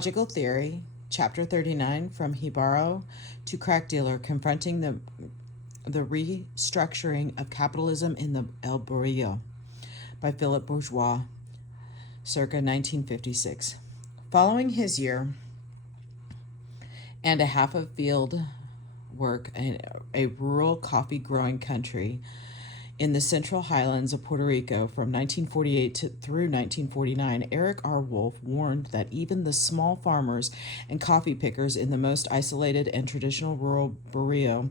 Anthropological Theory, Chapter 39, From Hibaro to Crack Dealer, Confronting the Restructuring of Capitalism in the El Barrio, by Philip Bourgois, circa 1956. Following his year and a half of field work in a rural coffee-growing country in the Central Highlands of Puerto Rico from 1948 through 1949, Eric R. Wolfe warned that even the small farmers and coffee pickers in the most isolated and traditional rural barrio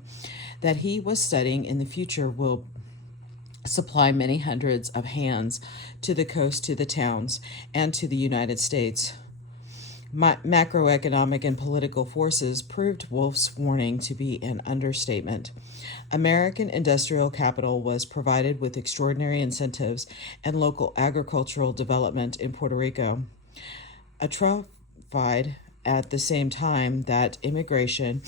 that he was studying in the future will supply many hundreds of hands to the coast, to the towns, and to the United States. Macroeconomic and political forces proved Wolfe's warning to be an understatement. American industrial capital was provided with extraordinary incentives and local agricultural development in Puerto Rico, atrophied at the same time that immigration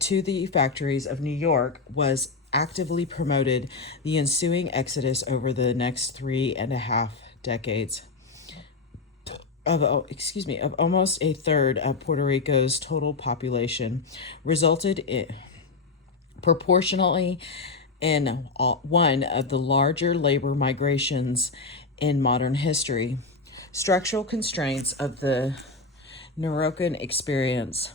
to the factories of New York was actively promoted the ensuing exodus over the next 3.5 decades. Of almost a third of Puerto Rico's total population resulted proportionally in one of the larger labor migrations in modern history. Structural constraints of the Neurocan experience.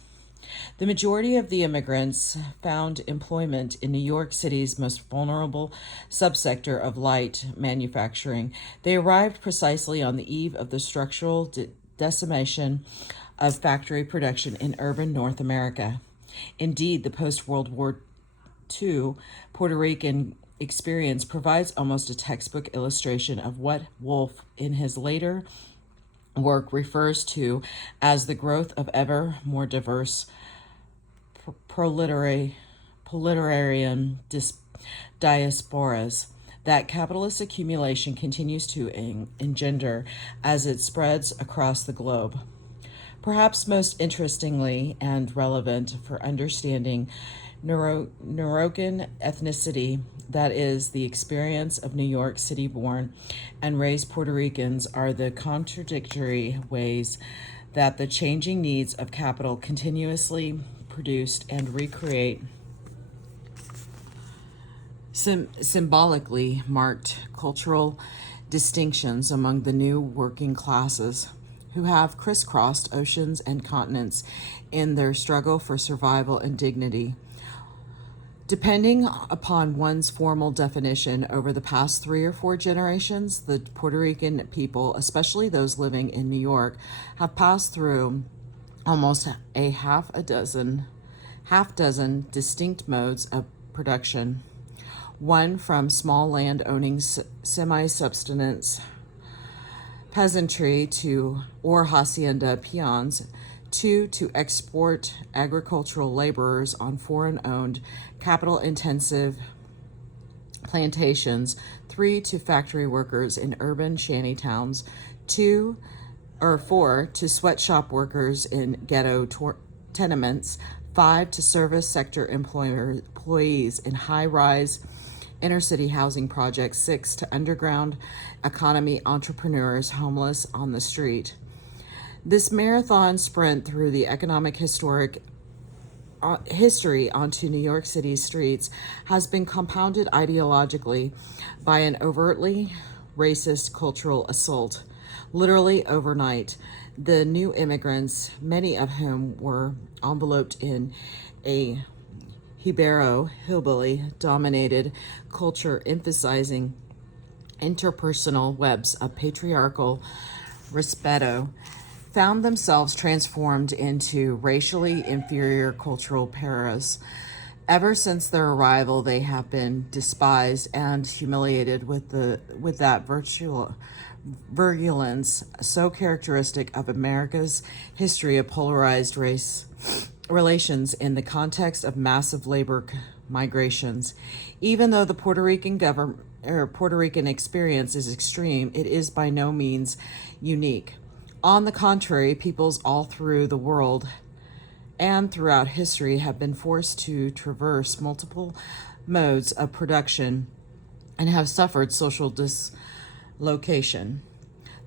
The majority of the immigrants found employment in New York City's most vulnerable subsector of light manufacturing. They arrived precisely on the eve of the structural decimation of factory production in urban North America. Indeed, the post-World War II Puerto Rican experience provides almost a textbook illustration of what Wolfe, in his later work, refers to as the growth of ever more diverse proletarian diasporas that capitalist accumulation continues to engender as it spreads across the globe. Perhaps most interestingly and relevant for understanding Neurocan ethnicity, that is, the experience of New York City-born and raised Puerto Ricans, are the contradictory ways that the changing needs of capital continuously produced and recreate symbolically marked cultural distinctions among the new working classes who have crisscrossed oceans and continents in their struggle for survival and dignity. Depending upon one's formal definition, over the past 3 or 4 generations, the Puerto Rican people, especially those living in New York, have passed through almost a half dozen distinct modes of production. One from small land-owning semi-subsistence peasantry or hacienda peons, 2 to export agricultural laborers on foreign-owned, capital-intensive plantations, 3 to factory workers in urban shanty towns, 4 to sweatshop workers in ghetto tenements, 5 to service sector employees in high-rise inner-city housing projects, 6 to underground economy entrepreneurs homeless on the street. This marathon sprint through the economic history onto New York City's streets has been compounded ideologically by an overtly racist cultural assault. Literally overnight, the new immigrants, many of whom were enveloped in a Hibero, hillbilly-dominated culture emphasizing interpersonal webs of patriarchal respeto, found themselves transformed into racially inferior cultural paras. Ever since their arrival, they have been despised and humiliated with that virulence so characteristic of America's history of polarized race relations in the context of massive labor migrations. Even though the Puerto Rican experience is extreme, it is by no means unique. On the contrary, peoples all through the world and throughout history have been forced to traverse multiple modes of production and have suffered social dislocation.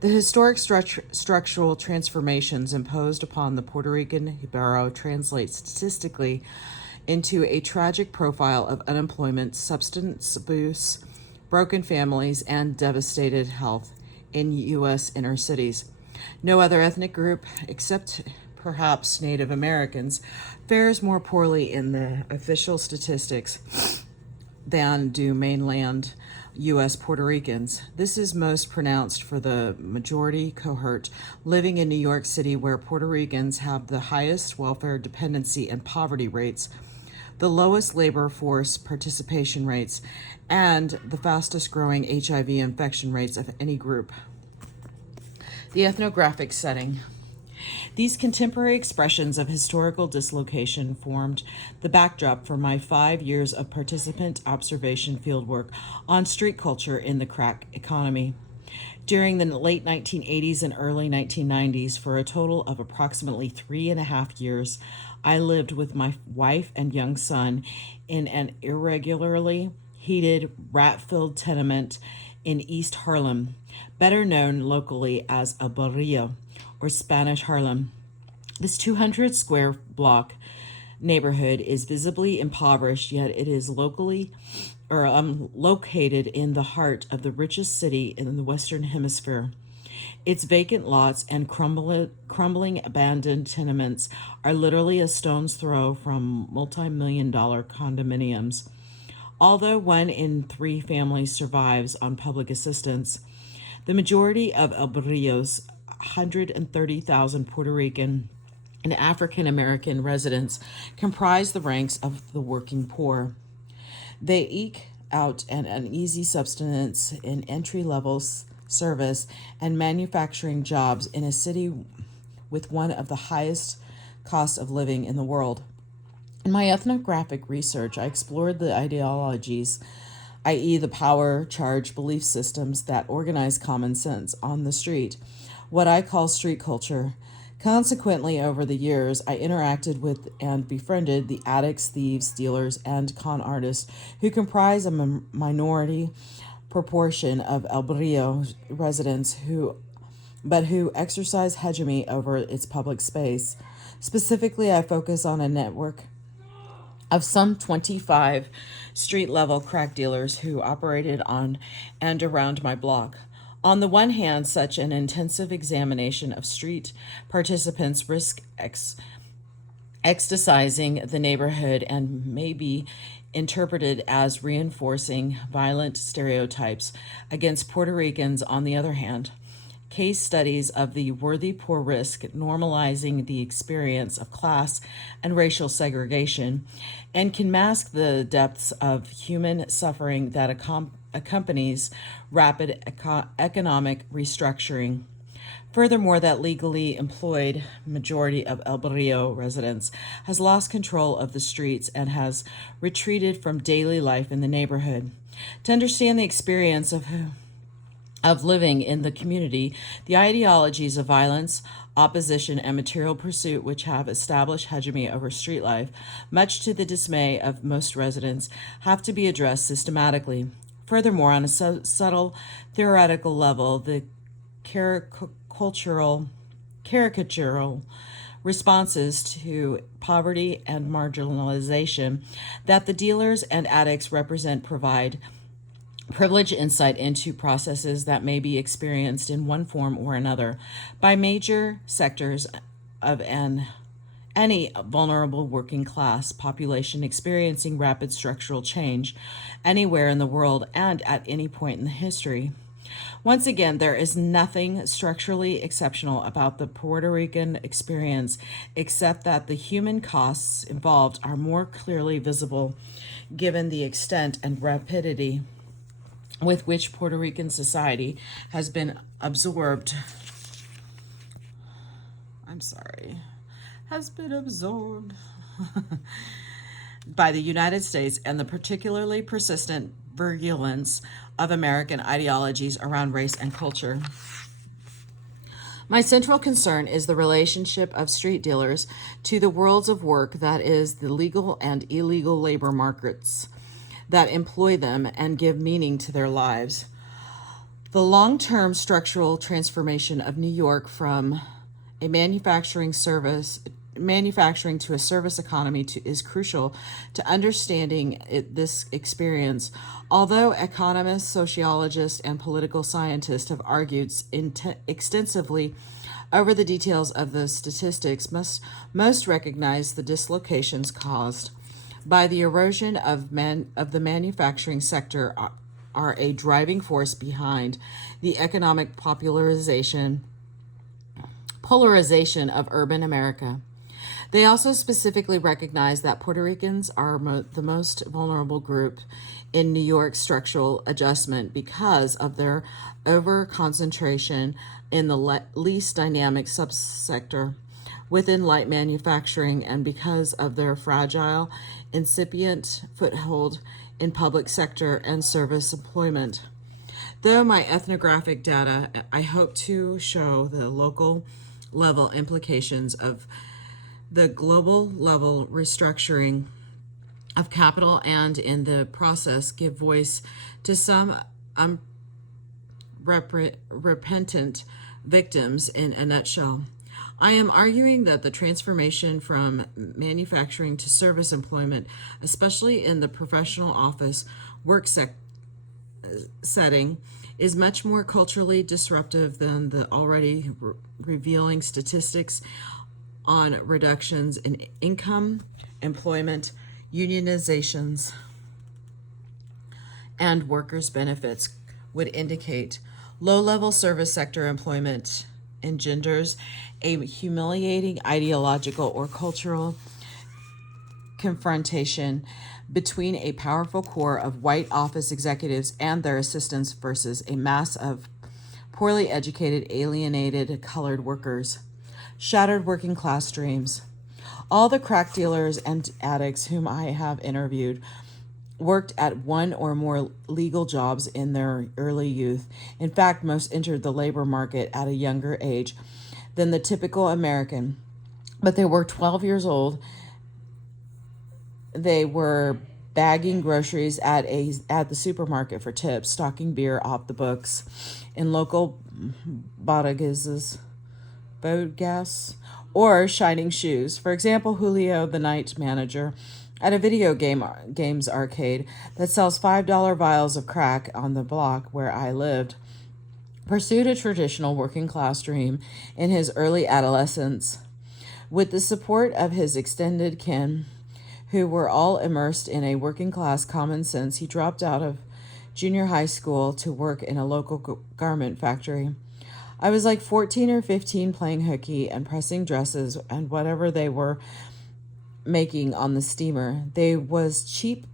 The historic structural transformations imposed upon the Puerto Rican Ibero translate statistically into a tragic profile of unemployment, substance abuse, broken families, and devastated health in U.S. inner cities. No other ethnic group, except perhaps Native Americans, fares more poorly in the official statistics than do mainland U.S. Puerto Ricans. This is most pronounced for the majority cohort living in New York City, where Puerto Ricans have the highest welfare dependency and poverty rates, the lowest labor force participation rates, and the fastest growing HIV infection rates of any group. The ethnographic setting. These contemporary expressions of historical dislocation formed the backdrop for my 5 years of participant observation fieldwork on street culture in the crack economy. During the late 1980s and early 1990s, for a total of approximately 3.5 years, I lived with my wife and young son in an irregularly heated, rat-filled tenement in East Harlem, better known locally as a barrio, or Spanish Harlem. This 200 square block neighborhood is visibly impoverished, yet it is located in the heart of the richest city in the Western Hemisphere. Its vacant lots and crumbling abandoned tenements are literally a stone's throw from multi-million-dollar condominiums. Although 1 in 3 families survives on public assistance, the majority of El Barrio's 130,000 Puerto Rican and African American residents comprise the ranks of the working poor. They eke out an uneasy subsistence in entry-level service and manufacturing jobs in a city with one of the highest costs of living in the world. In my ethnographic research, I explored the ideologies, i.e., the power charged belief systems that organize common sense on the street, what I call street culture. Consequently, over the years, I interacted with and befriended the addicts, thieves, dealers, and con artists who comprise a minority proportion of El Barrio residents who exercise hegemony over its public space. Specifically, I focus on a network of some 25 street-level crack dealers who operated on and around my block. On the one hand, such an intensive examination of street participants risk ecstasizing the neighborhood and may be interpreted as reinforcing violent stereotypes against Puerto Ricans. On the other hand, case studies of the worthy poor risk normalizing the experience of class and racial segregation and can mask the depths of human suffering that accompanies rapid economic restructuring. Furthermore, that legally employed majority of El Barrio residents has lost control of the streets and has retreated from daily life in the neighborhood. To understand the experience of living in the community, the ideologies of violence, opposition, and material pursuit which have established hegemony over street life, much to the dismay of most residents, have to be addressed systematically. Furthermore, on a subtle theoretical level, the caricatural responses to poverty and marginalization that the dealers and addicts represent provide privileged insight into processes that may be experienced in one form or another by major sectors of any vulnerable working class population experiencing rapid structural change anywhere in the world and at any point in the history. Once again, there is nothing structurally exceptional about the Puerto Rican experience except that the human costs involved are more clearly visible given the extent and rapidity with which Puerto Rican society has been absorbed by the United States and the particularly persistent virulence of American ideologies around race and culture. My central concern is the relationship of street dealers to the worlds of work, that is, the legal and illegal labor markets that employ them and give meaning to their lives. The long-term structural transformation of New York from a manufacturing to a service economy is crucial to understanding this experience. Although economists, sociologists, and political scientists have argued extensively over the details of those statistics, most recognize the dislocations caused by the erosion of the manufacturing sector are a driving force behind the economic polarization of urban America. They also specifically recognize that Puerto Ricans are the most vulnerable group in New York's structural adjustment because of their over-concentration in the least dynamic subsector within light manufacturing and because of their fragile, incipient foothold in public sector and service employment. Though my ethnographic data, I hope to show the local level implications of the global level restructuring of capital and in the process give voice to some repentant victims in a nutshell. I am arguing that the transformation from manufacturing to service employment, especially in the professional office work setting, is much more culturally disruptive than the already revealing statistics on reductions in income, employment, unionizations, and workers' benefits would indicate. Low-level service sector employment engenders a humiliating ideological or cultural confrontation between a powerful core of white office executives and their assistants versus a mass of poorly educated, alienated colored workers. Shattered working class dreams. All the crack dealers and addicts whom I have interviewed worked at one or more legal jobs in their early youth. In fact, most entered the labor market at a younger age than the typical American. But they were 12 years old. They were bagging groceries at the supermarket for tips, stocking beer off the books in local bodegas, or shining shoes. For example, Julio, the night manager at a video games arcade that sells $5 vials of crack on the block where I lived, pursued a traditional working class dream in his early adolescence. With the support of his extended kin, who were all immersed in a working class common sense, he dropped out of junior high school to work in a local garment factory. I was like 14 or 15 playing hooky and pressing dresses and whatever they were making on the steamer. They was cheap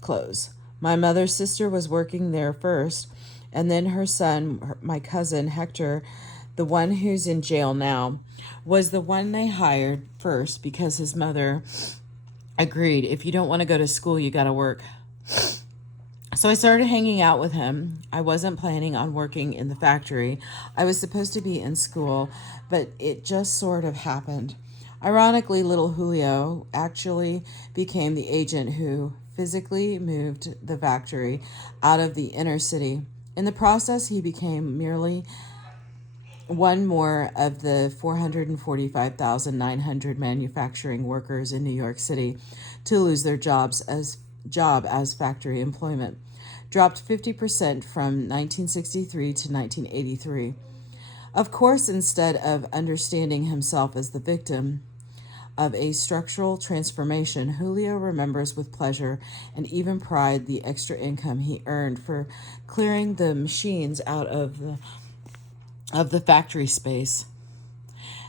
clothes. My mother's sister was working there first, and then her son, my cousin Hector, the one who's in jail now, was the one they hired first because his mother agreed, if you don't want to go to school, you got to work. So I started hanging out with him. I wasn't planning on working in the factory. I was supposed to be in school, but it just sort of happened. Ironically, little Julio actually became the agent who physically moved the factory out of the inner city. In the process, he became merely one more of the 445,900 manufacturing workers in New York City to lose their job as factory employment, dropped 50% from 1963 to 1983. Of course, instead of understanding himself as the victim of a structural transformation, Julio remembers with pleasure and even pride the extra income he earned for clearing the machines out of the factory space.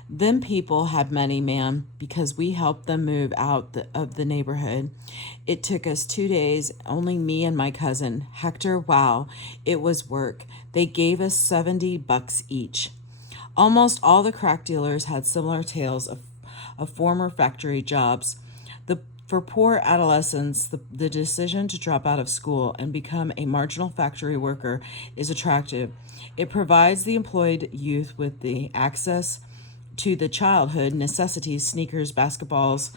Them people had money, man, because we helped them move out of the neighborhood. It took us 2 days, only me and my cousin. Hector, wow, it was work. They gave us $70 each. Almost all the crack dealers had similar tales of former factory jobs. For poor adolescents, the decision to drop out of school and become a marginal factory worker is attractive. It provides the employed youth with the access to the childhood necessities, sneakers, basketballs,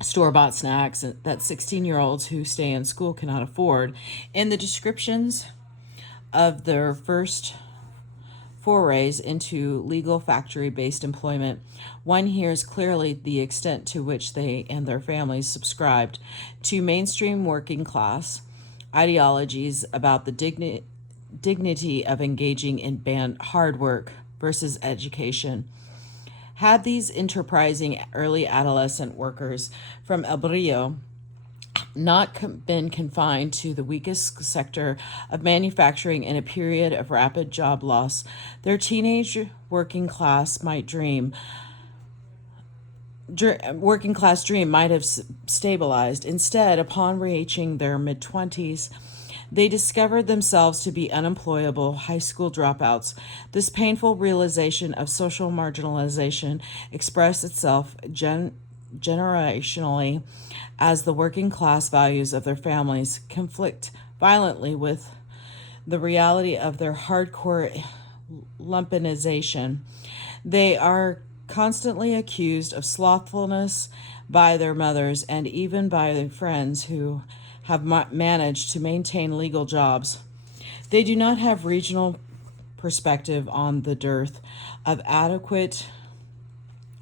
store-bought snacks that 16-year-olds who stay in school cannot afford. In the descriptions of their first forays into legal factory-based employment, one hears clearly the extent to which they and their families subscribed to mainstream working class ideologies about the dignity of engaging in hard work versus education. Had these enterprising early adolescent workers from El Brillo not been confined to the weakest sector of manufacturing in a period of rapid job loss, their teenage working class dream might have stabilized. Instead, upon reaching their mid-20s, they discovered themselves to be unemployable high school dropouts. This painful realization of social marginalization expressed itself generationally as the working class values of their families conflict violently with the reality of their hardcore lumpenization. They are constantly accused of slothfulness by their mothers and even by their friends who have managed to maintain legal jobs. They do not have regional perspective on the dearth of adequate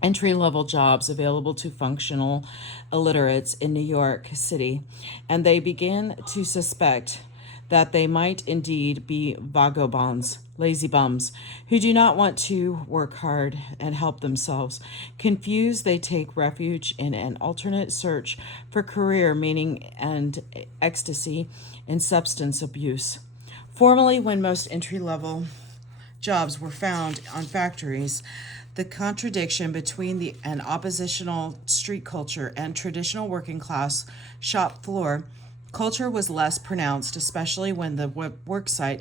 entry-level jobs available to functional illiterates in New York City, and they begin to suspect that they might indeed be vagabonds, lazy bums, who do not want to work hard and help themselves. Confused, they take refuge in an alternate search for career, meaning, and ecstasy in substance abuse. Formerly, when most entry-level jobs were found on factories, the contradiction between an oppositional street culture and traditional working class shop floor culture was less pronounced, especially when the work site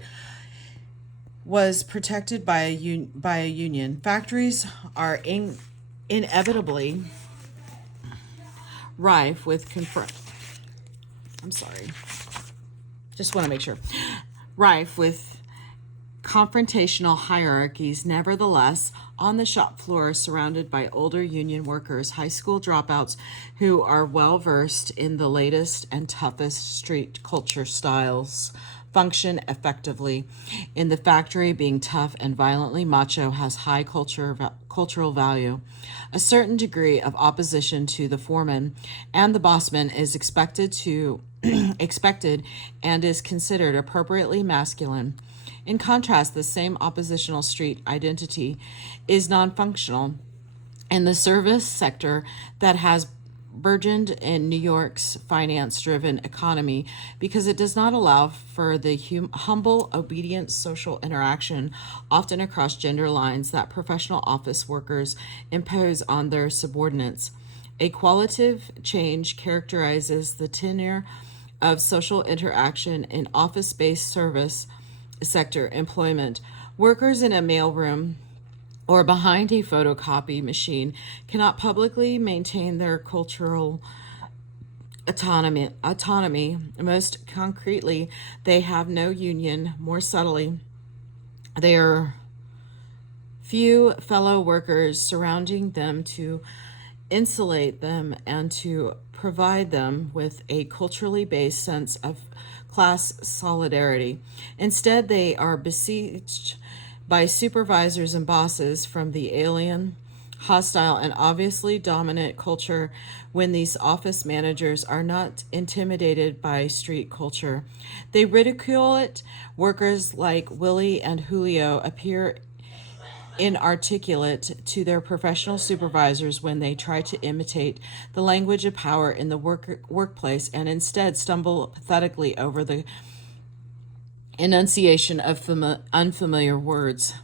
was protected by a union. Factories are inevitably rife with rife with confrontational hierarchies. Nevertheless, on the shop floor, surrounded by older union workers, high school dropouts who are well versed in the latest and toughest street culture styles, function effectively. In the factory, being tough and violently macho has high cultural value. A certain degree of opposition to the foreman and the bossman is expected and is considered appropriately masculine. In contrast, the same oppositional street identity is non-functional in the service sector that has burgeoned in New York's finance-driven economy because it does not allow for the humble, obedient social interaction, often across gender lines, that professional office workers impose on their subordinates. A qualitative change characterizes the tenure of social interaction in office-based service sector employment. Workers in a mailroom or behind a photocopy machine cannot publicly maintain their cultural autonomy. Most concretely, they have no union. More subtly, there are few fellow workers surrounding them to insulate them and to provide them with a culturally based sense of class solidarity. Instead, they are besieged by supervisors and bosses from the alien, hostile, and obviously dominant culture. When these office managers are not intimidated by street culture, they ridicule it. Workers like Willie and Julio appear inarticulate to their professional supervisors when they try to imitate the language of power in the workplace and instead stumble pathetically over the enunciation of unfamiliar words.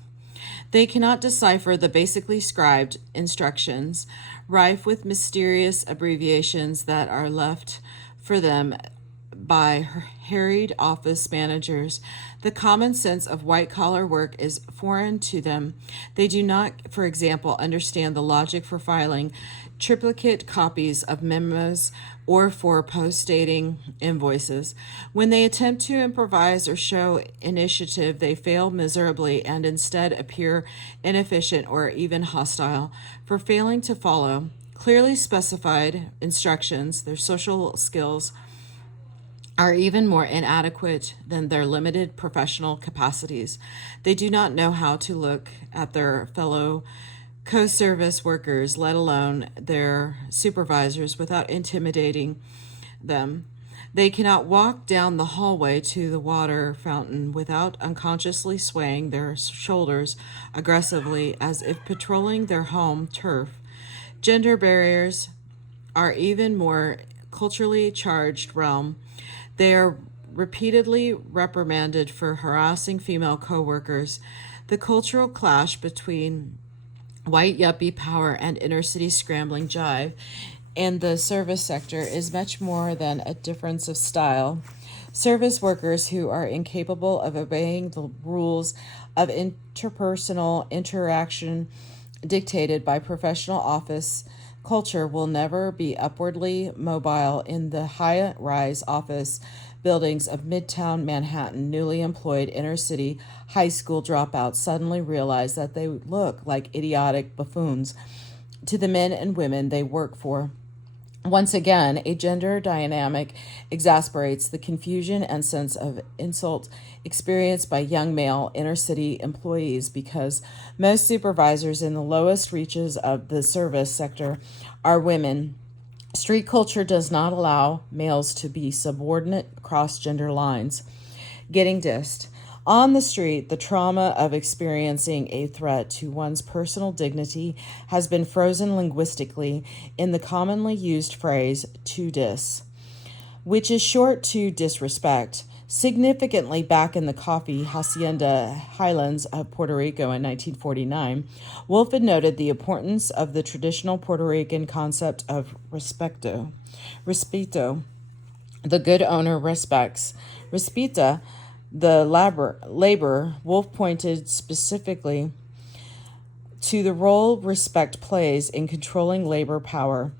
They cannot decipher the basically scribed instructions, rife with mysterious abbreviations that are left for them by harried office managers. The common sense of white-collar work is foreign to them. They do not, for example, understand the logic for filing triplicate copies of memos or for post-dating invoices. When they attempt to improvise or show initiative, they fail miserably and instead appear inefficient or even hostile. For failing to follow clearly specified instructions, their social skills are even more inadequate than their limited professional capacities. They do not know how to look at their fellow co-service workers, let alone their supervisors, without intimidating them. They cannot walk down the hallway to the water fountain without unconsciously swaying their shoulders aggressively as if patrolling their home turf. Gender barriers are even more culturally charged realm. They are repeatedly reprimanded for harassing female coworkers. The cultural clash between white yuppie power and inner city scrambling jive in the service sector is much more than a difference of style. Service workers who are incapable of obeying the rules of interpersonal interaction dictated by professional office culture will never be upwardly mobile in the high-rise office buildings of Midtown Manhattan. Newly employed inner-city high school dropouts suddenly realize that they look like idiotic buffoons to the men and women they work for. Once again, a gender dynamic exasperates the confusion and sense of insult experienced by young male inner city employees because most supervisors in the lowest reaches of the service sector are women. Street culture does not allow males to be subordinate across gender lines. Getting dissed. On the street, the trauma of experiencing a threat to one's personal dignity has been frozen linguistically in the commonly used phrase to diss, which is short to disrespect. Significantly, back in the coffee hacienda highlands of Puerto Rico in 1949, Wolf had noted the importance of the traditional Puerto Rican concept of respeto. The good owner respects. Respeta, the labor, Wolf pointed specifically to the role respect plays in controlling labor power.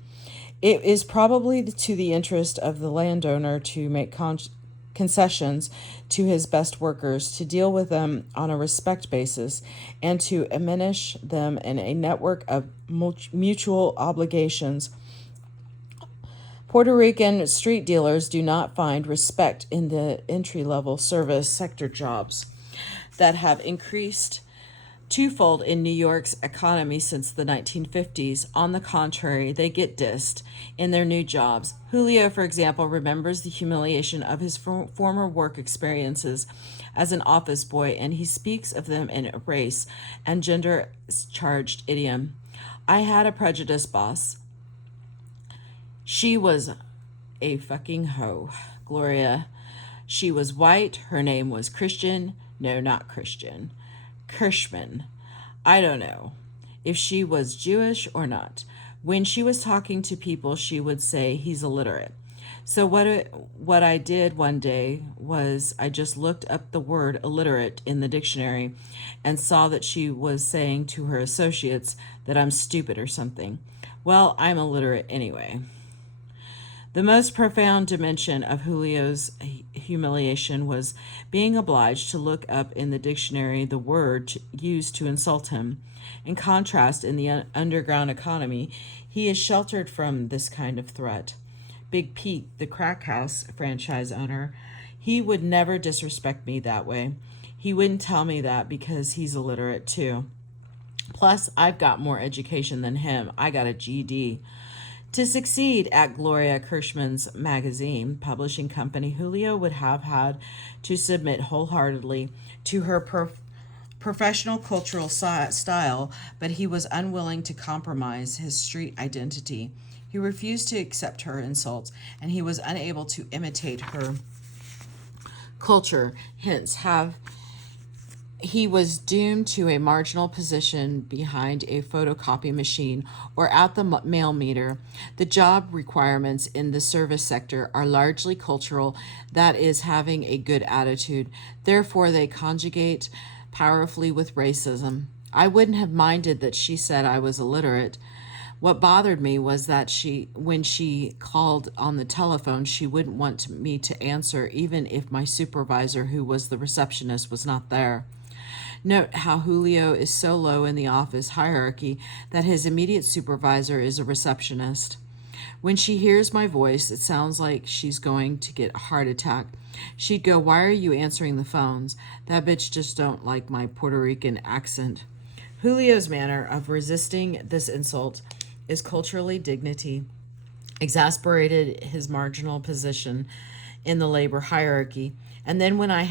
It is probably to the interest of the landowner to make concessions to his best workers, to deal with them on a respect basis, and to diminish them in a network of mutual obligations. Puerto Rican street dealers do not find respect in the entry-level service sector jobs that have increased twofold in New York's economy since the 1950s. On the contrary, they get dissed in their new jobs. Julio, for example, remembers the humiliation of his former work experiences as an office boy, and he speaks of them in a race and gender-charged idiom. I had a prejudiced boss. She was a fucking hoe, Gloria. She was white. Her name was Christian. No, not Christian. Kirschman. I don't know if she was Jewish or not. When she was talking to people, she would say he's illiterate. So what I did one day was I just looked up the word illiterate in the dictionary and saw that she was saying to her associates that I'm stupid or something. Well, I'm illiterate anyway. The most profound dimension of Julio's humiliation was being obliged to look up in the dictionary the word used to insult him. In contrast, in the underground economy, he is sheltered from this kind of threat. Big Pete, the crack house franchise owner, he would never disrespect me that way. He wouldn't tell me that because he's illiterate too. Plus, I've got more education than him. I got a GED. To succeed at Gloria Kirschman's magazine publishing company, Julio would have had to submit wholeheartedly to her professional cultural style, but he was unwilling to compromise his street identity. He refused to accept her insults, and he was unable to imitate her culture, hence he was doomed to a marginal position behind a photocopy machine or at the mail meter. The job requirements in the service sector are largely cultural, that is, having a good attitude. Therefore, they conjugate powerfully with racism. I wouldn't have minded that she said I was illiterate. What bothered me was that when she called on the telephone, she wouldn't want me to answer, even if my supervisor, who was the receptionist, was not there. Note how Julio is so low in the office hierarchy that his immediate supervisor is a receptionist. When she hears my voice, it sounds like she's going to get a heart attack. She'd go, "Why are you answering the phones? That bitch just don't like my Puerto Rican accent." Julio's manner of resisting this insult is culturally dignity, exasperated his marginal position in the labor hierarchy. And then when I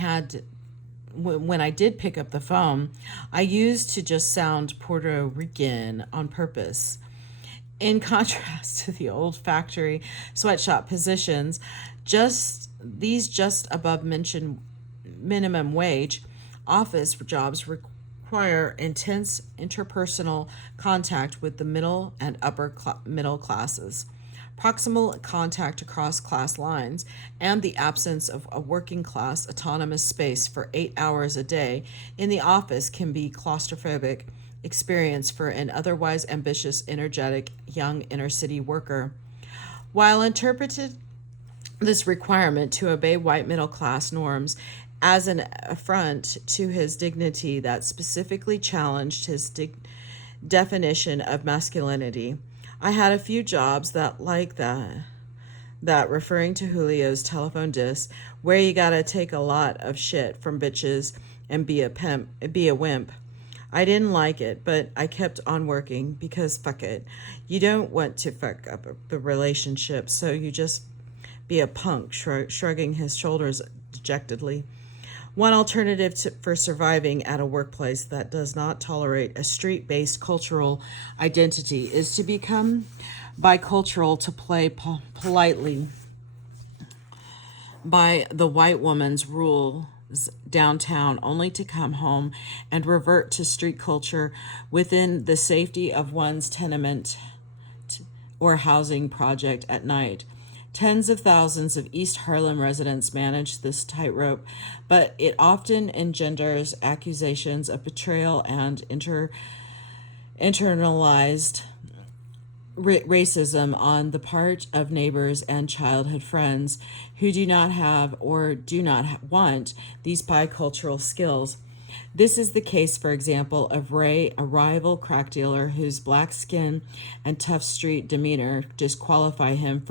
did pick up the phone, I used to just sound Puerto Rican on purpose. In contrast to the old factory sweatshop positions, just above mentioned minimum wage office jobs require intense interpersonal contact with the middle and middle classes, proximal contact across class lines, and the absence of a working class autonomous space for 8 hours a day in the office can be claustrophobic experience for an otherwise ambitious, energetic young inner city worker. While interpreted this requirement to obey white middle class norms as an affront to his dignity that specifically challenged his definition of masculinity, I had a few jobs that referring to Julio's telephone disc, where you gotta take a lot of shit from bitches and be a wimp. I didn't like it, but I kept on working because fuck it. You don't want to fuck up the relationship, so you just be a punk, shrugging his shoulders dejectedly. One alternative for surviving at a workplace that does not tolerate a street-based cultural identity is to become bicultural, to play politely by the white woman's rules downtown, only to come home and revert to street culture within the safety of one's tenement or housing project at night. Tens of thousands of East Harlem residents manage this tightrope, but it often engenders accusations of betrayal and internalized racism on the part of neighbors and childhood friends who do not have or do not want these bicultural skills. This is the case, for example, of Ray, a rival crack dealer whose black skin and tough street demeanor disqualify him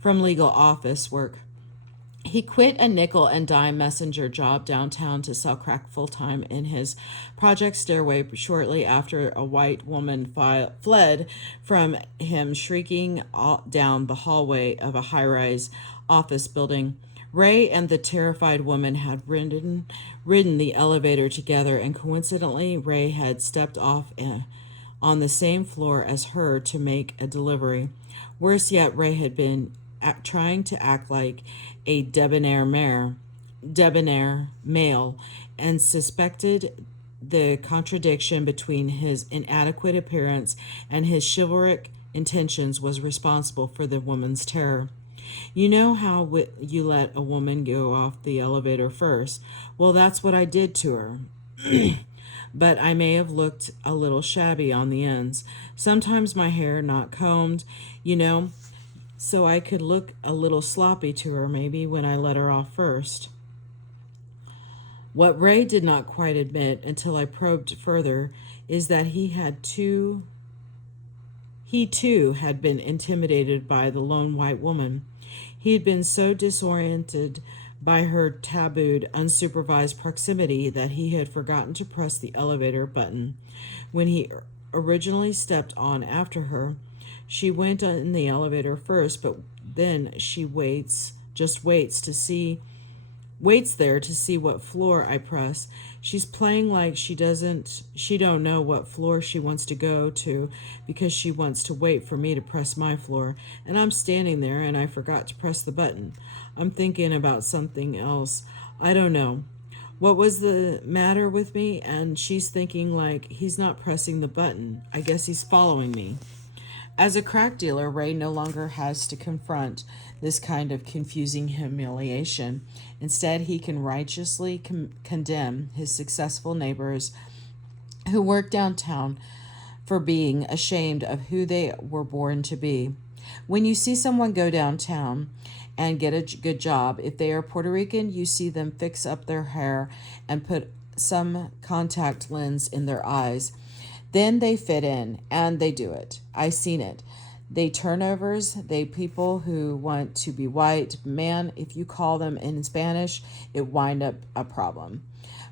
from legal office work. He quit a nickel and dime messenger job downtown to sell crack full-time in his project stairway shortly after a white woman fled from him, shrieking down the hallway of a high-rise office building. Ray and the terrified woman had ridden the elevator together, and coincidentally, Ray had stepped off on the same floor as her to make a delivery. Worse yet, Ray had been trying to act like a debonair male, and suspected the contradiction between his inadequate appearance and his chivalric intentions was responsible for the woman's terror. You know how you let a woman go off the elevator first? Well, that's what I did to her. But I may have looked a little shabby on the ends. Sometimes my hair not combed, so I could look a little sloppy to her maybe when I let her off first. What Ray did not quite admit until I probed further is that he too had been intimidated by the lone white woman. He had been so disoriented by her tabooed, unsupervised proximity that he had forgotten to press the elevator button. When he originally stepped on after her, she went in the elevator first, but then she waits there to see what floor I press. She's playing like she don't know what floor she wants to go to because she wants to wait for me to press my floor. And I'm standing there and I forgot to press the button. I'm thinking about something else. I don't know what was the matter with me, and she's thinking like he's not pressing the button. I guess he's following me. As a crack dealer, Ray no longer has to confront this kind of confusing humiliation. Instead, he can righteously condemn his successful neighbors who work downtown for being ashamed of who they were born to be. When you see someone go downtown and get a good job, if they are Puerto Rican, you see them fix up their hair and put some contact lens in their eyes. Then they fit in, and they do it. I've seen it. They turnovers, they people who want to be white. Man, if you call them in Spanish, it wind up a problem.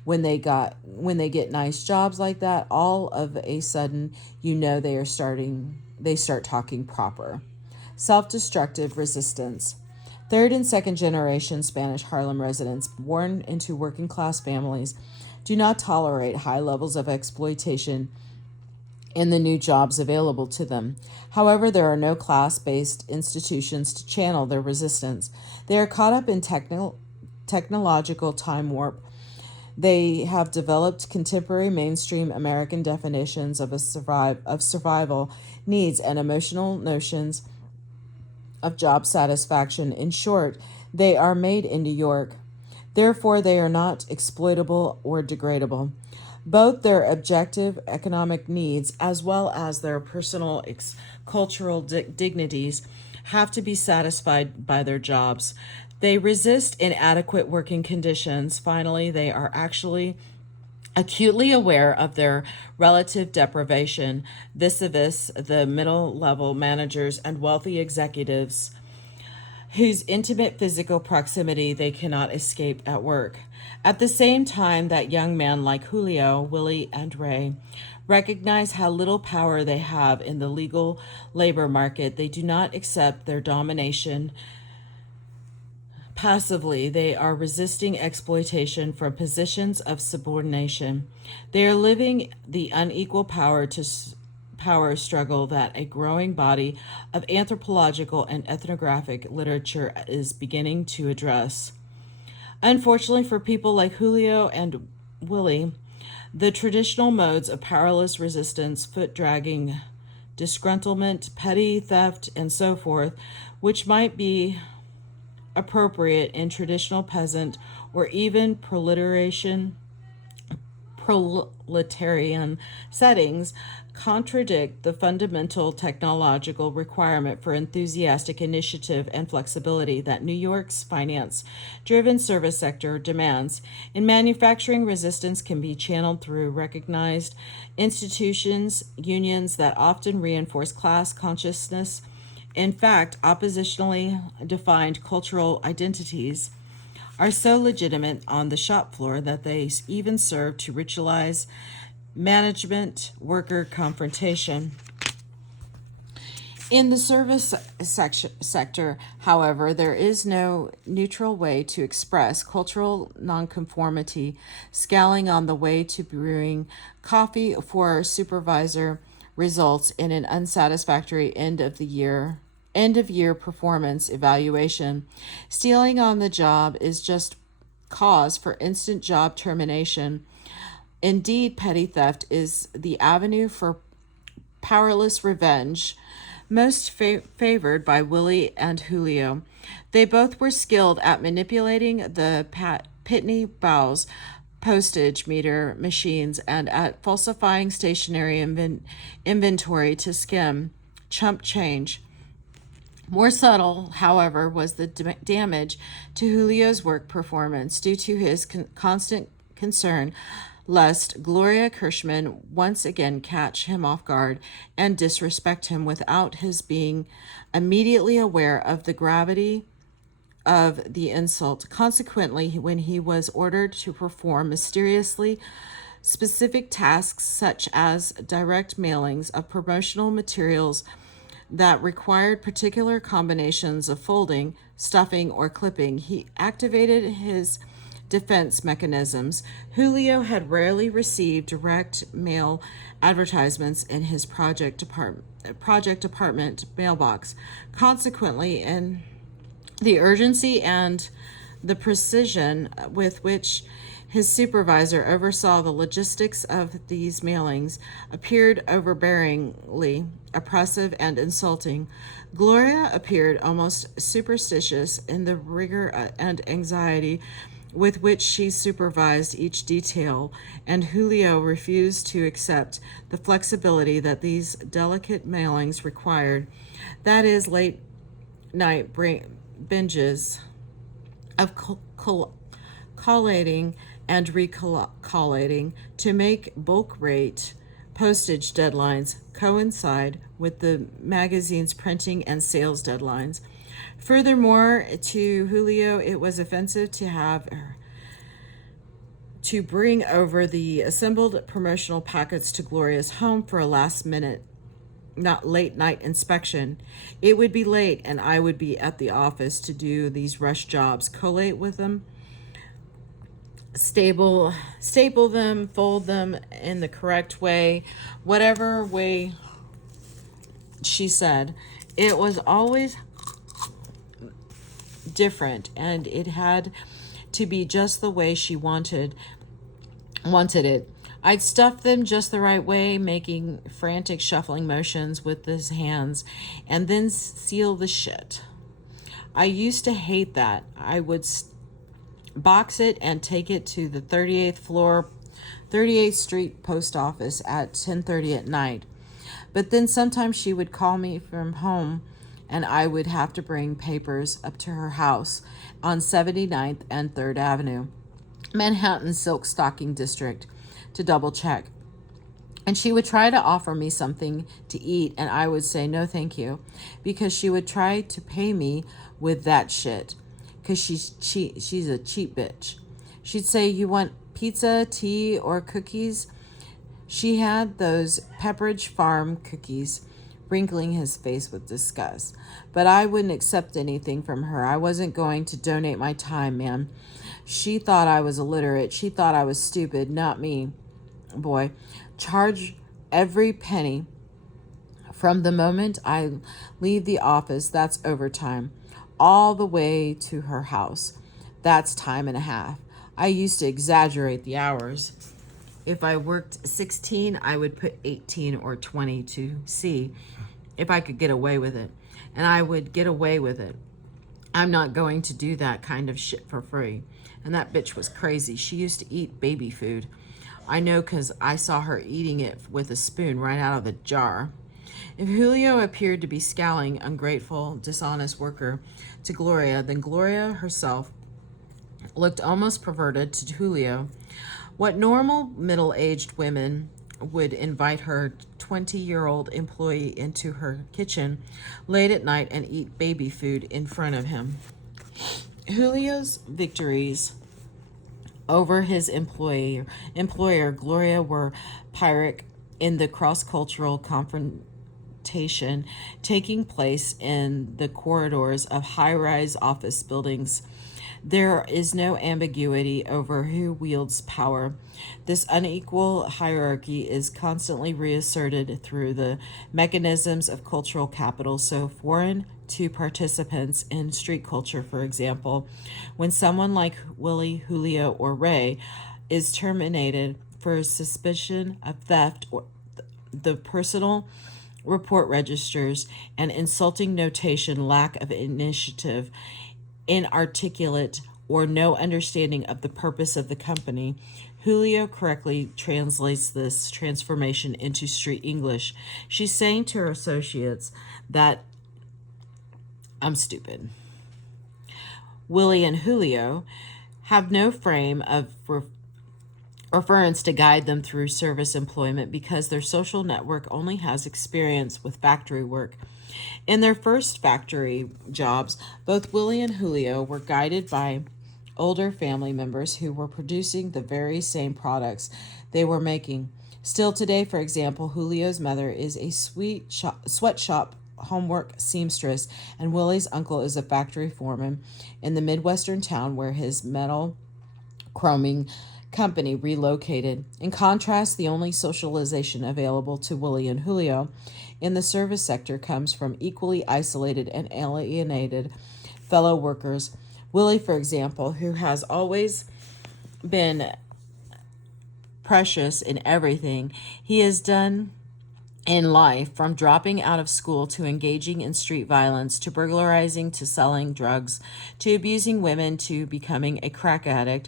When they get nice jobs like that, all of a sudden, they start talking proper. Self-destructive resistance. Third and second generation Spanish Harlem residents born into working class families do not tolerate high levels of exploitation in the new jobs available to them. However, there are no class based institutions to channel their resistance. They are caught up in technological time warp. They have developed contemporary mainstream American definitions of survival needs and emotional notions of job satisfaction. In short, they are made in New York. Therefore, they are not exploitable or degradable. Both their objective economic needs as well as their personal cultural dignities have to be satisfied by their jobs. They resist inadequate working conditions. Finally, they are actually acutely aware of their relative deprivation vis-a-vis the middle level managers and wealthy executives whose intimate physical proximity they cannot escape at work. At the same time that young men like Julio, Willie, and Ray recognize how little power they have in the legal labor market, they do not accept their domination passively. They are resisting exploitation from positions of subordination. They are living the unequal power struggle that a growing body of anthropological and ethnographic literature is beginning to address. Unfortunately for people like Julio and Willie, the traditional modes of powerless resistance, foot dragging, disgruntlement, petty theft, and so forth, which might be appropriate in traditional peasant or even proletarian settings, contradict the fundamental technological requirement for enthusiastic initiative and flexibility that New York's finance-driven service sector demands. In manufacturing, resistance can be channeled through recognized institutions, unions that often reinforce class consciousness. In fact, oppositionally defined cultural identities are so legitimate on the shop floor that they even serve to ritualize management worker confrontation. In the service sector, however, there is no neutral way to express cultural nonconformity. Scowling on the way to brewing coffee for a supervisor results in an unsatisfactory end of year performance evaluation. Stealing on the job is just cause for instant job termination. Indeed, petty theft is the avenue for powerless revenge, most favored by Willie and Julio. They both were skilled at manipulating the Pitney Bowes postage meter machines and at falsifying stationery inventory to skim chump change. More subtle, however, was the damage to Julio's work performance due to his constant concern lest Gloria Kirschman once again catch him off guard and disrespect him without his being immediately aware of the gravity of the insult. Consequently, when he was ordered to perform mysteriously specific tasks such as direct mailings of promotional materials that required particular combinations of folding, stuffing, or clipping, he activated his defense mechanisms. Julio had rarely received direct mail advertisements in his project department mailbox. Consequently, in the urgency and the precision with which his supervisor oversaw the logistics of these mailings appeared overbearingly oppressive and insulting. Gloria appeared almost superstitious in the rigor and anxiety with which she supervised each detail, and Julio refused to accept the flexibility that these delicate mailings required. That is, late night binges of collating and recollating to make bulk rate postage deadlines coincide with the magazine's printing and sales deadlines. Furthermore, to Julio, it was offensive to bring over the assembled promotional packets to Gloria's home for a last minute, not late night inspection. It would be late and I would be at the office to do these rush jobs, collate with them, staple them, fold them in the correct way, whatever way she said. It was always different, and it had to be just the way she wanted it. I'd stuff them just the right way, making frantic shuffling motions with his hands, and then seal the shit. I used to hate that. I would box it and take it to the 38th Street post office at 10:30 at night. But then sometimes she would call me from home and I would have to bring papers up to her house on 79th and 3rd Avenue, Manhattan Silk Stocking District, to double check. And she would try to offer me something to eat, and I would say no thank you, because she would try to pay me with that shit, because she's a cheap bitch. She'd say, you want pizza, tea, or cookies? She had those Pepperidge Farm cookies, wrinkling his face with disgust. But I wouldn't accept anything from her. I wasn't going to donate my time, man. She thought I was illiterate. She thought I was stupid, not me. Boy, charge every penny. From the moment I leave the office, that's overtime. All the way to her house, that's time and a half. I used to exaggerate the hours. If I worked 16, I would put 18 or 20 to see if I could get away with it. And I would get away with it. I'm not going to do that kind of shit for free. And that bitch was crazy. She used to eat baby food. I know because I saw her eating it with a spoon right out of the jar. If Julio appeared to be scowling, ungrateful, dishonest worker to Gloria, then Gloria herself looked almost perverted to Julio. What normal middle-aged women would invite her 20-year-old employee into her kitchen late at night and eat baby food in front of him. Julio's victories over his employer Gloria, were Pyrrhic in the cross-cultural confrontation taking place in the corridors of high-rise office buildings. There is no ambiguity over who wields power. This unequal hierarchy is constantly reasserted through the mechanisms of cultural capital, so foreign to participants in street culture, for example. When someone like Willie, Julio, or Ray is terminated for suspicion of theft, or the personal report registers an insulting notation, lack of initiative, inarticulate, or no understanding of the purpose of the company. Julio correctly translates this transformation into street English. She's saying to her associates that I'm stupid. Willie and Julio have no frame of reference to guide them through service employment because their social network only has experience with factory work. In their first factory jobs, both Willie and Julio were guided by older family members who were producing the very same products they were making. Still today, for example, Julio's mother is a sweatshop homework seamstress, and Willie's uncle is a factory foreman in the Midwestern town where his metal chroming company relocated. In contrast, the only socialization available to Willie and Julio in the service sector comes from equally isolated and alienated fellow workers. Willie, for example, who has always been precious in everything he has done in life, from dropping out of school to engaging in street violence to burglarizing to selling drugs to abusing women to becoming a crack addict,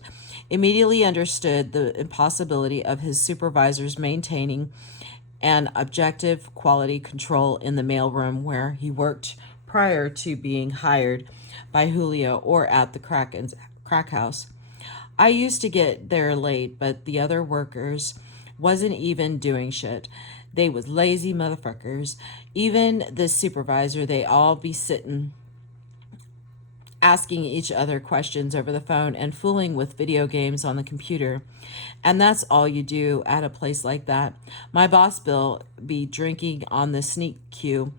immediately understood the impossibility of his supervisors maintaining an objective quality control in the mailroom where he worked prior to being hired by Julio or at the crack house. I used to get there late, but the other workers wasn't even doing shit. They was lazy motherfuckers. Even the supervisor, they all be sitting asking each other questions over the phone and fooling with video games on the computer. And that's all you do at a place like that. My boss Bill be drinking on the sneak queue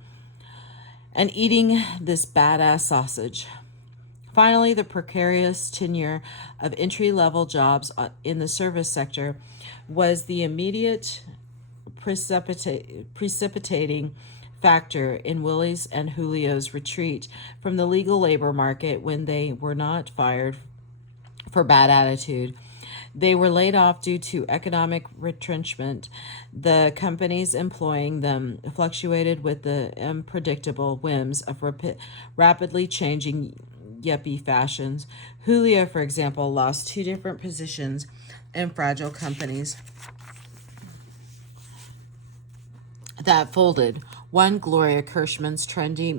and eating this badass sausage. Finally, the precarious tenure of entry-level jobs in the service sector was the immediate precipitating factor in Willie's and Julio's retreat from the legal labor market when they were not fired for bad attitude. They were laid off due to economic retrenchment. The companies employing them fluctuated with the unpredictable whims of rapidly changing yuppie fashions. Julio, for example, lost 2 different positions in fragile companies that folded. 1, Gloria Kirschman's trendy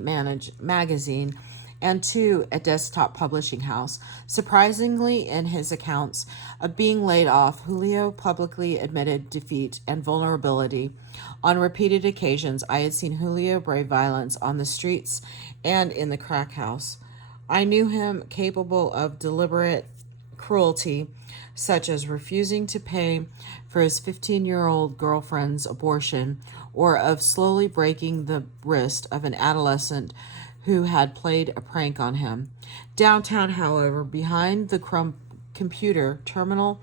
magazine, and 2, a desktop publishing house. Surprisingly, in his accounts of being laid off, Julio publicly admitted defeat and vulnerability. On repeated occasions, I had seen Julio brave violence on the streets and in the crack house. I knew him capable of deliberate cruelty, such as refusing to pay for his 15-year-old girlfriend's abortion, or of slowly breaking the wrist of an adolescent who had played a prank on him. Downtown, however, behind the computer terminal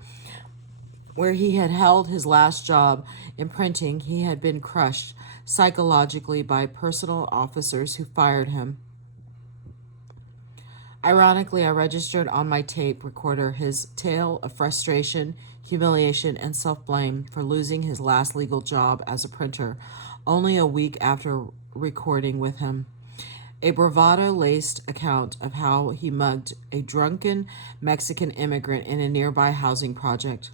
where he had held his last job in printing, he had been crushed psychologically by personal officers who fired him. Ironically, I registered on my tape recorder his tale of frustration, humiliation, and self-blame for losing his last legal job as a printer, only a week after recording with him. A bravado-laced account of how he mugged a drunken Mexican immigrant in a nearby housing project.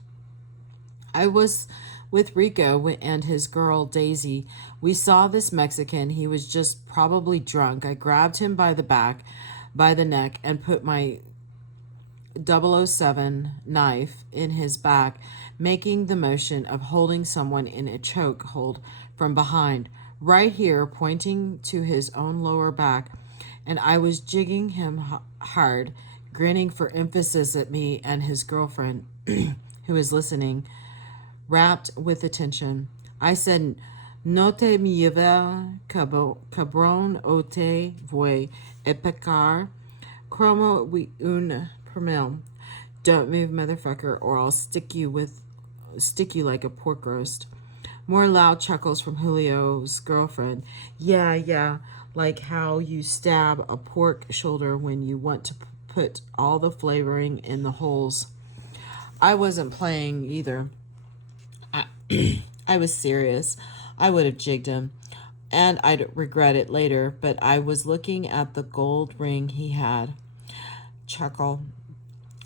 I was with Rico and his girl, Daisy. We saw this Mexican. He was just probably drunk. I grabbed him by the neck, and put my 007 knife in his back, making the motion of holding someone in a choke hold from behind, right here, pointing to his own lower back, and I was jigging him hard, grinning for emphasis at me and his girlfriend, who was listening, rapt with attention. I said, "No te muevas, cabrón, o te voy a pecar como un permel." Don't move, motherfucker, or I'll stick you like a pork roast. More loud chuckles from Julio's girlfriend. Yeah, like how you stab a pork shoulder when you want to put all the flavoring in the holes. I wasn't playing either. I was serious. I would have jigged him, and I'd regret it later, but I was looking at the gold ring he had. Chuckle.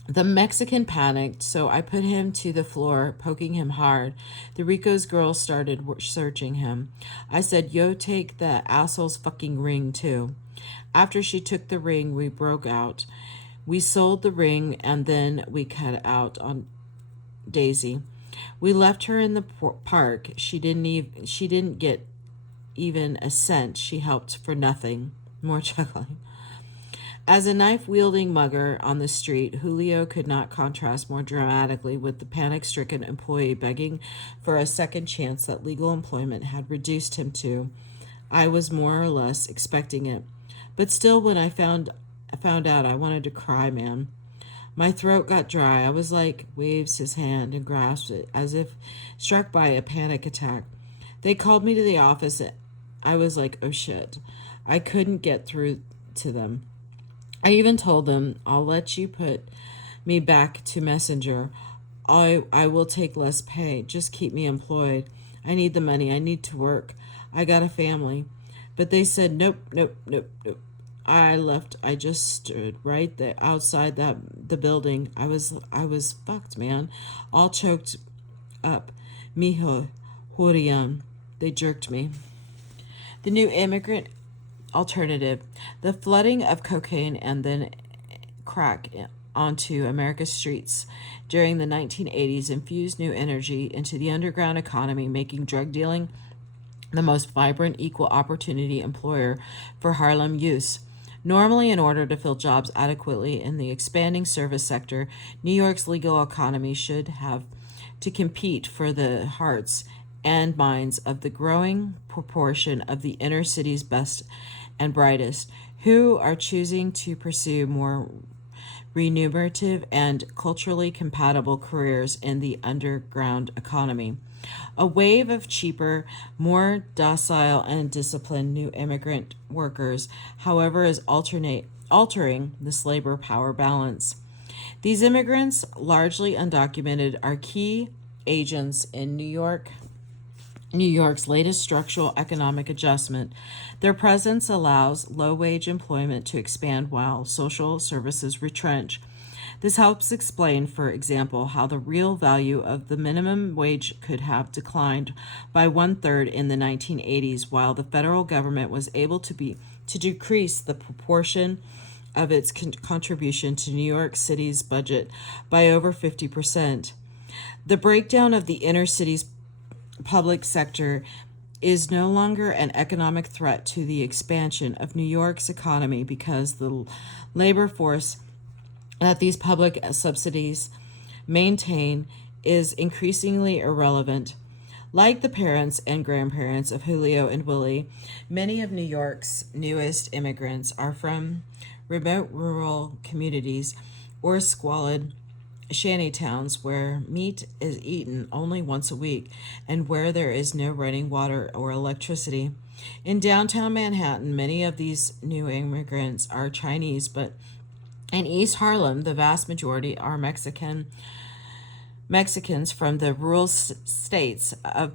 The Mexican panicked, so I put him to the floor, poking him hard. The Rico's girl started searching him. I said, "Yo, take the asshole's fucking ring, too." After she took the ring, we broke out. We sold the ring, and then we cut out on Daisy. We left her in the park. She didn't get even a cent. She helped for nothing. More chuckling. As a knife-wielding mugger on the street, Julio could not contrast more dramatically with the panic-stricken employee begging for a second chance that legal employment had reduced him to. I was more or less expecting it. But still, when I found out, I wanted to cry, man. My throat got dry. I was like, waves his hand and grasped it, as if struck by a panic attack. They called me to the office. I was like, oh shit. I couldn't get through to them. I even told them, I'll let you put me back to messenger. I will take less pay. Just keep me employed. I need the money. I need to work. I got a family. But they said, nope. I left. I just stood right there outside the building. I was fucked, man. All choked up. Mijo, Hurian. They jerked me. The new immigrant alternative. The flooding of cocaine and then crack onto America's streets during the 1980s infused new energy into the underground economy, making drug dealing the most vibrant equal opportunity employer for Harlem youths. Normally, in order to fill jobs adequately in the expanding service sector, New York's legal economy should have to compete for the hearts and minds of the growing proportion of the inner city's best and brightest, who are choosing to pursue more remunerative and culturally compatible careers in the underground economy. A wave of cheaper, more docile and disciplined new immigrant workers, however, is altering this labor power balance. These immigrants, largely undocumented, are key agents in New York's latest structural economic adjustment. Their presence allows low-wage employment to expand while social services retrench. This helps explain, for example, how the real value of the minimum wage could have declined by 1/3 in the 1980s, while the federal government was able to decrease the proportion of its contribution to New York City's budget by over 50%. The breakdown of the inner city's public sector is no longer an economic threat to the expansion of New York's economy because the labor force that these public subsidies maintain is increasingly irrelevant. Like the parents and grandparents of Julio and Willie, many of New York's newest immigrants are from remote rural communities or squalid shanty towns where meat is eaten only once a week and where there is no running water or electricity. In downtown Manhattan, many of these new immigrants are Chinese, but in East Harlem, the vast majority are Mexicans from the rural states of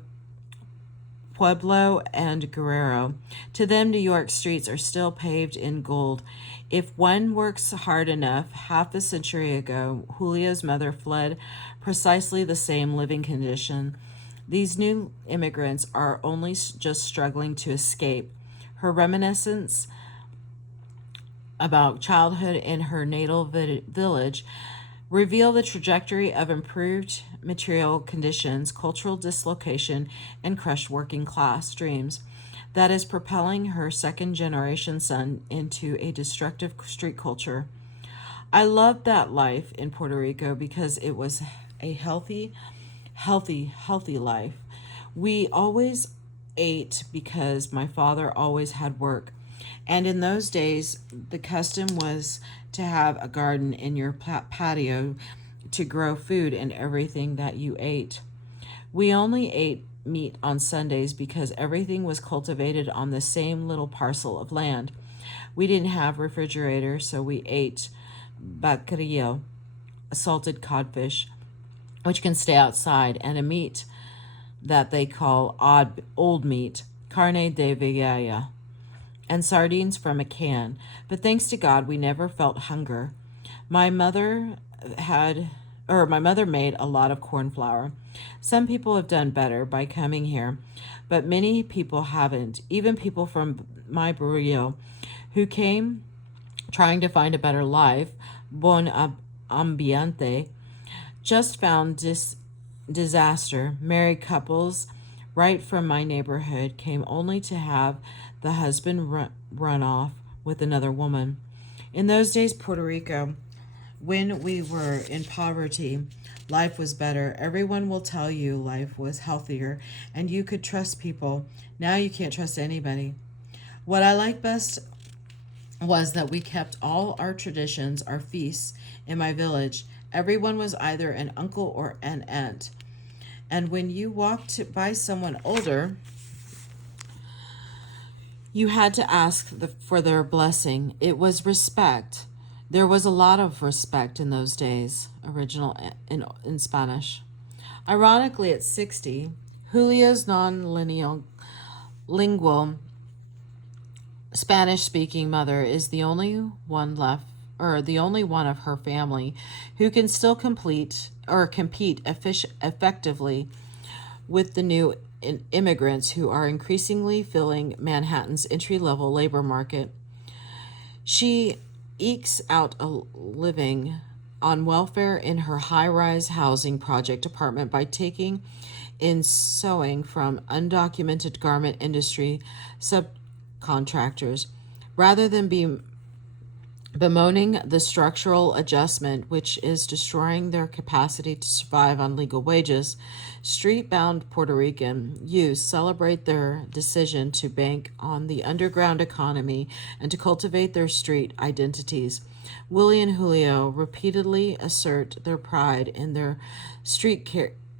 Pueblo and Guerrero. To them, New York streets are still paved in gold. If one works hard enough, half a century ago, Julio's mother fled precisely the same living condition. These new immigrants are only just struggling to escape. Her reminiscence about childhood in her natal village reveal the trajectory of improved material conditions, cultural dislocation, and crushed working class dreams that is propelling her second generation son into a destructive street culture. I loved that life in Puerto Rico because it was a healthy life. We always ate because my father always had work. And in those days, the custom was to have a garden in your patio to grow food and everything that you ate. We only ate meat on Sundays because everything was cultivated on the same little parcel of land. We didn't have refrigerators, so we ate bacalhau, a salted codfish, which can stay outside, and a meat that they call old meat, carne de vegalla, and sardines from a can. But thanks to God, we never felt hunger. My mother made a lot of corn flour. Some people have done better by coming here, but many people haven't. Even people from my barrio who came trying to find a better life, bon ambiente, just found disaster. Married couples right from my neighborhood came only to have the husband run off with another woman. In those days, Puerto Rico, when we were in poverty, life was better. Everyone will tell you life was healthier and you could trust people. Now you can't trust anybody. What I liked best was that we kept all our traditions, our feasts in my village. Everyone was either an uncle or an aunt. And when you walked by someone older, you had to ask for their blessing. It was respect. There was a lot of respect in those days, original in Spanish. Ironically, at 60, Julio's non-lingual Spanish-speaking mother is the only one left, or the only one of her family who can still compete effectively with the new immigrants who are increasingly filling Manhattan's entry-level labor market. She ekes out a living on welfare in her high-rise housing project apartment by taking in sewing from undocumented garment industry subcontractors. Rather than bemoaning the structural adjustment which is destroying their capacity to survive on legal wages, street-bound Puerto Rican youth celebrate their decision to bank on the underground economy and to cultivate their street identities. Willie and Julio repeatedly assert their pride in their street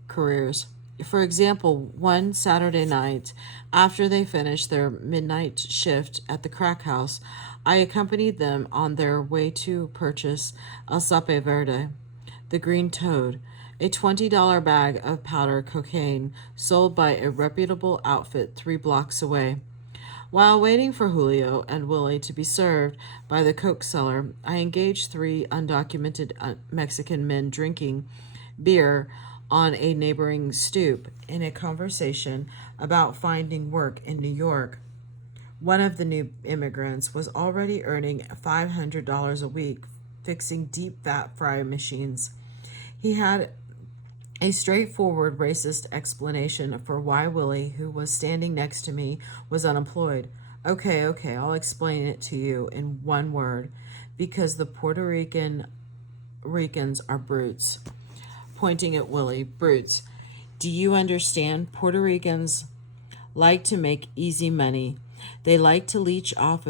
careers. For example, one Saturday night, after they finished their midnight shift at the crack house, I accompanied them on their way to purchase El Sape Verde, the green toad, a $20 bag of powder cocaine sold by a reputable outfit 3 blocks away. While waiting for Julio and Willie to be served by the coke seller, I engaged 3 undocumented Mexican men drinking beer on a neighboring stoop in a conversation about finding work in New York. One of the new immigrants was already earning $500 a week fixing deep fat fry machines. He had a straightforward racist explanation for why Willie, who was standing next to me, was unemployed. Okay, I'll explain it to you in one word. Because the Puerto Ricans are brutes. Pointing at Willie, brutes. Do you understand? Puerto Ricans like to make easy money. They like to leech off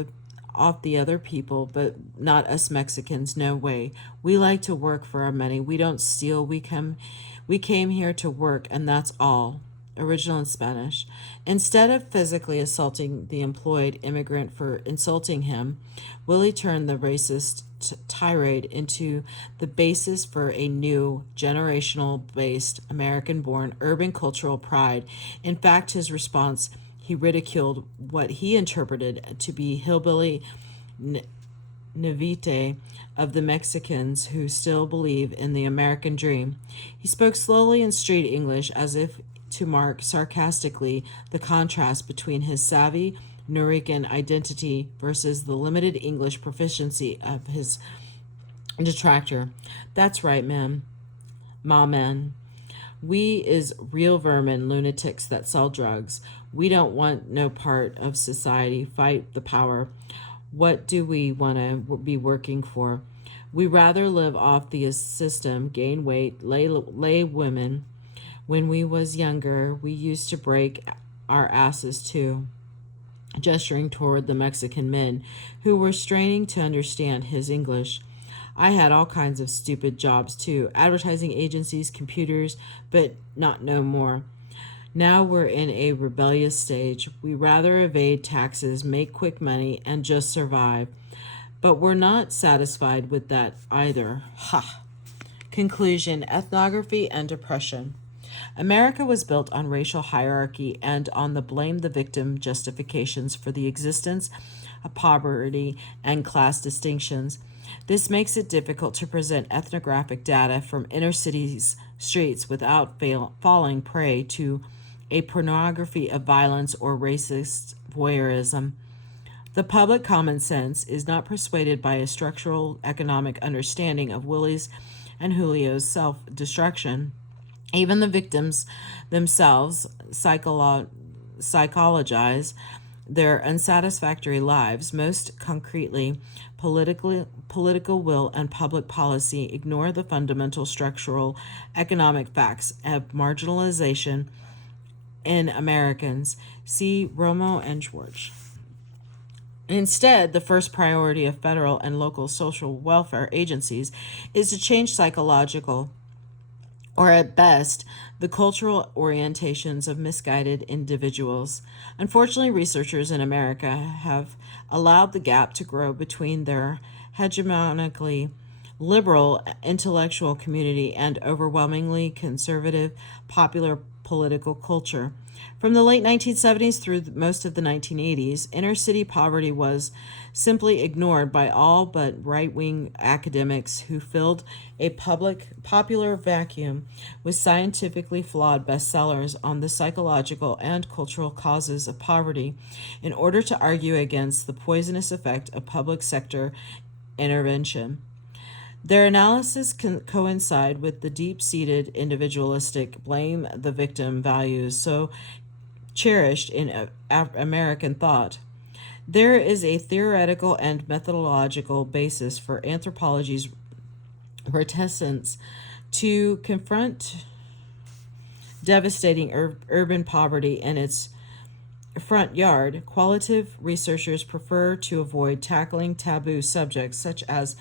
the other people, but not us Mexicans. No way. We like to work for our money. We don't steal. We came here to work, and that's all. Original in Spanish. Instead of physically assaulting the employed immigrant for insulting him, Willie turned the racist tirade into the basis for a new generational-based American-born urban cultural pride. In fact, his response, he ridiculed what he interpreted to be hillbilly naivete of the Mexicans who still believe in the American dream. He spoke slowly in street English as if to mark sarcastically the contrast between his savvy Norican identity versus the limited English proficiency of his detractor. That's right, man. We is real vermin lunatics that sell drugs. We don't want no part of society. Fight the power. What do we want to be working for? We rather live off the system, gain weight, lay women. When we was younger, we used to break our asses too. Gesturing toward the Mexican men who were straining to understand his English. I had all kinds of stupid jobs too, advertising agencies, computers, but not no more. Now we're in a rebellious stage. We rather evade taxes, make quick money, and just survive. But we're not satisfied with that either. Ha! Conclusion: ethnography and oppression. America was built on racial hierarchy and on the blame the victim justifications for the existence of poverty and class distinctions. This makes it difficult to present ethnographic data from inner cities' streets without falling prey to a pornography of violence or racist voyeurism. The public common sense is not persuaded by a structural economic understanding of Willie's and Julio's self-destruction. Even the victims themselves psychologize their unsatisfactory lives. Most concretely, political will and public policy ignore the fundamental structural economic facts of marginalization in Americans. See Romo and George. Instead, the first priority of federal and local social welfare agencies is to change psychological, or at best, the cultural orientations of misguided individuals. Unfortunately, researchers in America have allowed the gap to grow between their hegemonically liberal intellectual community and overwhelmingly conservative popular political culture. From the late 1970s through most of the 1980s, inner city poverty was simply ignored by all but right-wing academics who filled a popular vacuum with scientifically flawed bestsellers on the psychological and cultural causes of poverty in order to argue against the poisonous effect of public sector intervention. Their analysis can coincide with the deep-seated individualistic blame the victim values so cherished in American thought. There is a theoretical and methodological basis for anthropology's reticence to confront devastating urban poverty in its front yard. Qualitative researchers prefer to avoid tackling taboo subjects such as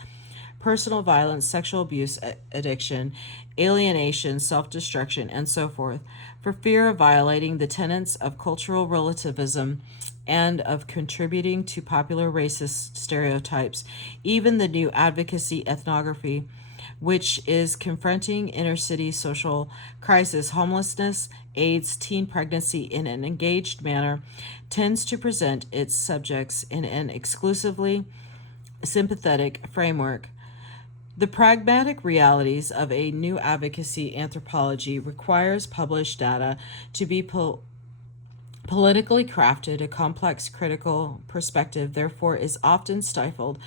personal violence, sexual abuse, addiction, alienation, self destruction, and so forth, for fear of violating the tenets of cultural relativism and of contributing to popular racist stereotypes. Even the new advocacy ethnography, which is confronting inner city social crisis, homelessness, AIDS, teen pregnancy in an engaged manner, tends to present its subjects in an exclusively sympathetic framework. The pragmatic realities of a new advocacy anthropology requires published data to be politically crafted. A complex critical perspective, therefore, is often stifled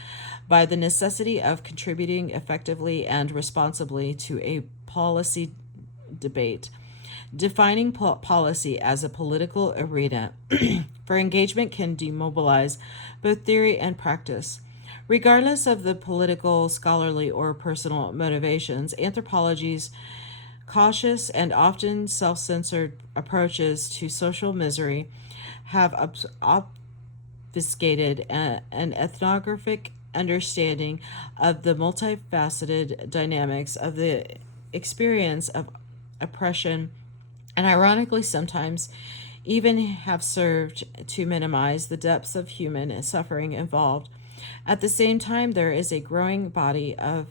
by the necessity of contributing effectively and responsibly to a policy debate. Defining policy as a political arena for engagement can demobilize both theory and practice. Regardless of the political, scholarly, or personal motivations, anthropology's cautious and often self censored approaches to social misery have obfuscated an ethnographic understanding of the multifaceted dynamics of the experience of oppression, and ironically, sometimes even have served to minimize the depths of human suffering involved. At the same time, there is a growing body of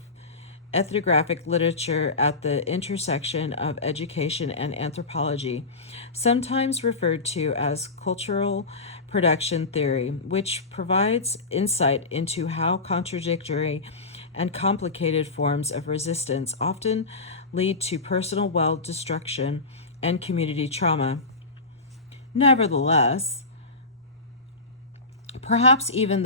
ethnographic literature at the intersection of education and anthropology, sometimes referred to as cultural production theory, which provides insight into how contradictory and complicated forms of resistance often lead to personal well destruction and community trauma. Nevertheless, perhaps even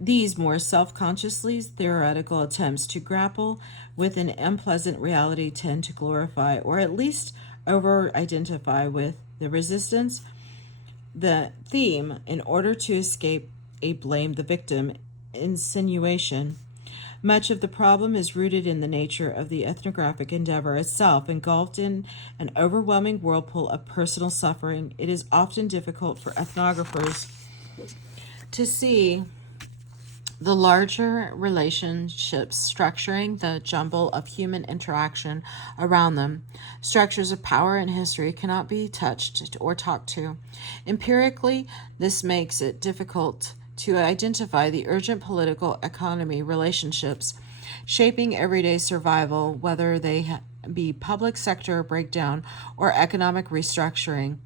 these more self consciously theoretical attempts to grapple with an unpleasant reality tend to glorify or at least over identify with the resistance, the theme, in order to escape a blame the victim insinuation. Much of the problem is rooted in the nature of the ethnographic endeavor itself. Engulfed in an overwhelming whirlpool of personal suffering, it is often difficult for ethnographers to see the larger relationships structuring the jumble of human interaction around them. Structures of power and history cannot be touched or talked to. Empirically, this makes it difficult to identify the urgent political economy relationships shaping everyday survival, whether they be public sector breakdown or economic restructuring.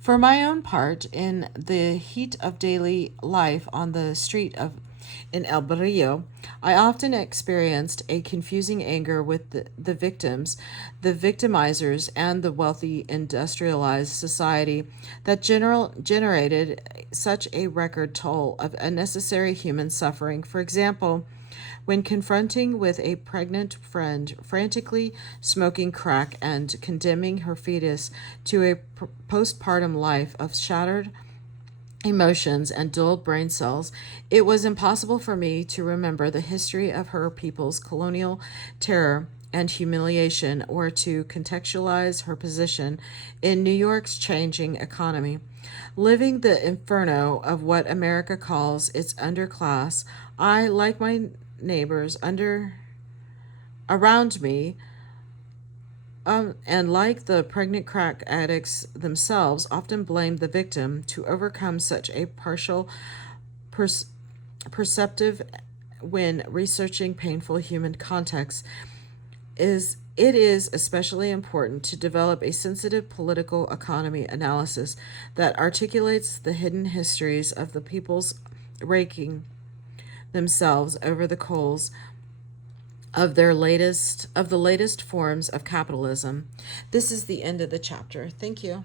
For my own part, in the heat of daily life on the street in El Barrio, I often experienced a confusing anger with the victims, the victimizers, and the wealthy industrialized society that generated such a record toll of unnecessary human suffering. For example, when confronting with a pregnant friend frantically smoking crack and condemning her fetus to a postpartum life of shattered emotions and dulled brain cells, it was impossible for me to remember the history of her people's colonial terror and humiliation, or to contextualize her position in New York's changing economy. Living the inferno of what America calls its underclass, I, like my neighbors around me, and like the pregnant crack addicts themselves, often blamed the victim to overcome such a partial perceptive when researching painful human contexts. It is especially important to develop a sensitive political economy analysis that articulates the hidden histories of the peoples raking themselves over the coals of the latest forms of capitalism. This is the end of the chapter. Thank you.